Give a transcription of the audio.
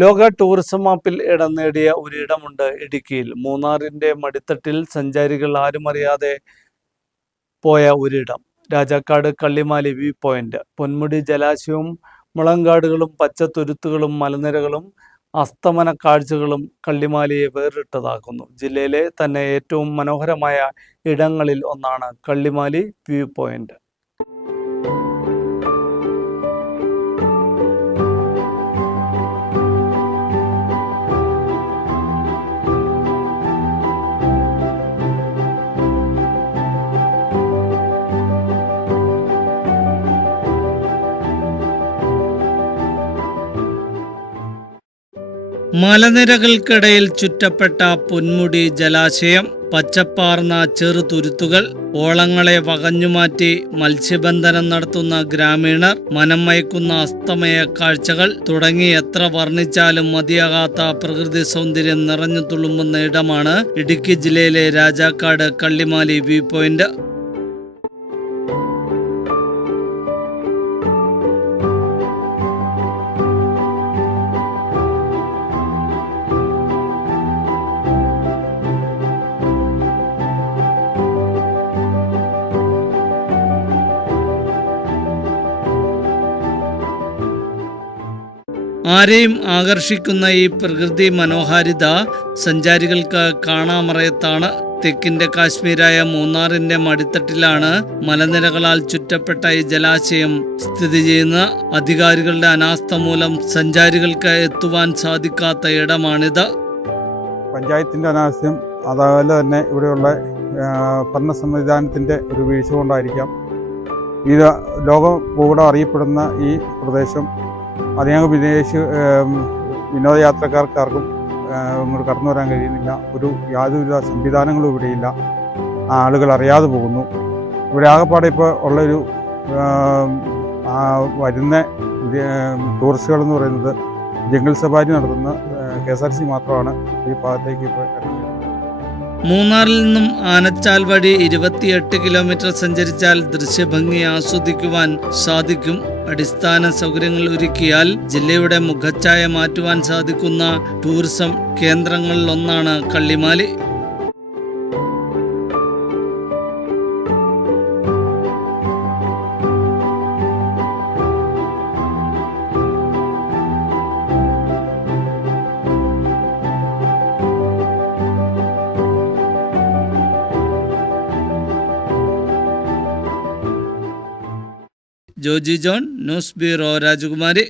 ലോക ടൂറിസം മാപ്പിൽ ഇടം നേടിയ ഒരിടമുണ്ട് ഇടുക്കിയിൽ. മൂന്നാറിന്റെ മടിത്തട്ടിൽ സഞ്ചാരികൾ ആരും അറിയാതെ പോയ ഒരിടം. Rajakkad Kallimali view point. പൊന്മുടി ജലാശയവും മുളങ്കാടുകളും പച്ചത്തുരുത്തുകളും മലനിരകളും അസ്തമന കാഴ്ചകളും കള്ളിമാലിയെ വേറിട്ടതാക്കുന്നു. ജില്ലയിലെ തന്നെ ഏറ്റവും മനോഹരമായ ഇടങ്ങളിൽ ഒന്നാണ് കള്ളിമാലി വ്യൂ പോയിന്റ്. മലനിരകൾക്കിടയിൽ ചുറ്റപ്പെട്ട പൊന്മുടി ജലാശയം, പച്ചപ്പാർന്ന ചെറുതുരുത്തുകൾ, ഓളങ്ങളെ വകഞ്ഞുമാറ്റി മത്സ്യബന്ധനം നടത്തുന്ന ഗ്രാമീണർ, മനം മയക്കുന്ന അസ്തമയ കാഴ്ചകൾ തുടങ്ങി എത്ര വർണ്ണിച്ചാലും മതിയാകാത്ത പ്രകൃതി സൗന്ദര്യം നിറഞ്ഞു തുളുമ്പുന്ന ഇടമാണ് ഇടുക്കി ജില്ലയിലെ രാജാക്കാട് കള്ളിമാലി വ്യൂ പോയിന്റ്. ആരെയും ആകർഷിക്കുന്ന ഈ പ്രകൃതി മനോഹാരിത സഞ്ചാരികൾക്ക് കാണാമറയത്താണ്. തെക്കിന്റെ കാശ്മീരായ മൂന്നാറിന്റെ മടിത്തട്ടിലാണ് മലനിരകളാൽ ചുറ്റപ്പെട്ട ഈ ജലാശയം സ്ഥിതി ചെയ്യുന്ന. അധികാരികളുടെ അനാസ്ഥ മൂലം സഞ്ചാരികൾക്ക് എത്തുവാൻ സാധിക്കാത്ത ഇടമാണിത്. പഞ്ചായത്തിന്റെ അനാസ്ഥയും അതുപോലെ തന്നെ ഇവിടെയുള്ള ഭരണ സംവിധാനത്തിന്റെ ഒരു വീഴ്ച കൊണ്ടായിരിക്കാം ഇത് ലോകം കൂടെ അറിയപ്പെടുന്ന ഈ പ്രദേശം അധികം വിനോദയാത്രക്കാർക്കാർക്കും ഇങ്ങോട്ട് കടന്നു വരാൻ കഴിയുന്നില്ല. യാതൊരുവിധ സംവിധാനങ്ങളും ഇവിടെയില്ല. ആളുകൾ അറിയാതെ പോകുന്നു. ഇവിടെ ആകെപ്പാടെ ഇപ്പോൾ ഉള്ളൊരു വരുന്ന ടൂറിസ്റ്റുകൾ എന്ന് പറയുന്നത് ജംഗിൾ സഫാരി നടത്തുന്ന KSRTC മാത്രമാണ് ഈ ഭാഗത്തേക്ക് ഇപ്പോൾ ഇറങ്ങിയത്. മൂന്നാറിൽ നിന്നും ആനച്ചാൽ വഴി 28 കിലോമീറ്റർ സഞ്ചരിച്ചാൽ ദൃശ്യഭംഗി ആസ്വദിക്കുവാൻ സാധിക്കും. അടിസ്ഥാന സൗകര്യങ്ങൾ ഒരുക്കിയാൽ ജില്ലയുടെ മുഖച്ഛായ മാറ്റുവാൻ സാധിക്കുന്ന ടൂറിസം കേന്ദ്രങ്ങളിലൊന്നാണ് കള്ളിമാലി. ജോജി ജോൺ, ന്യൂസ് ബ്യൂറോ, രാജകുമാരി.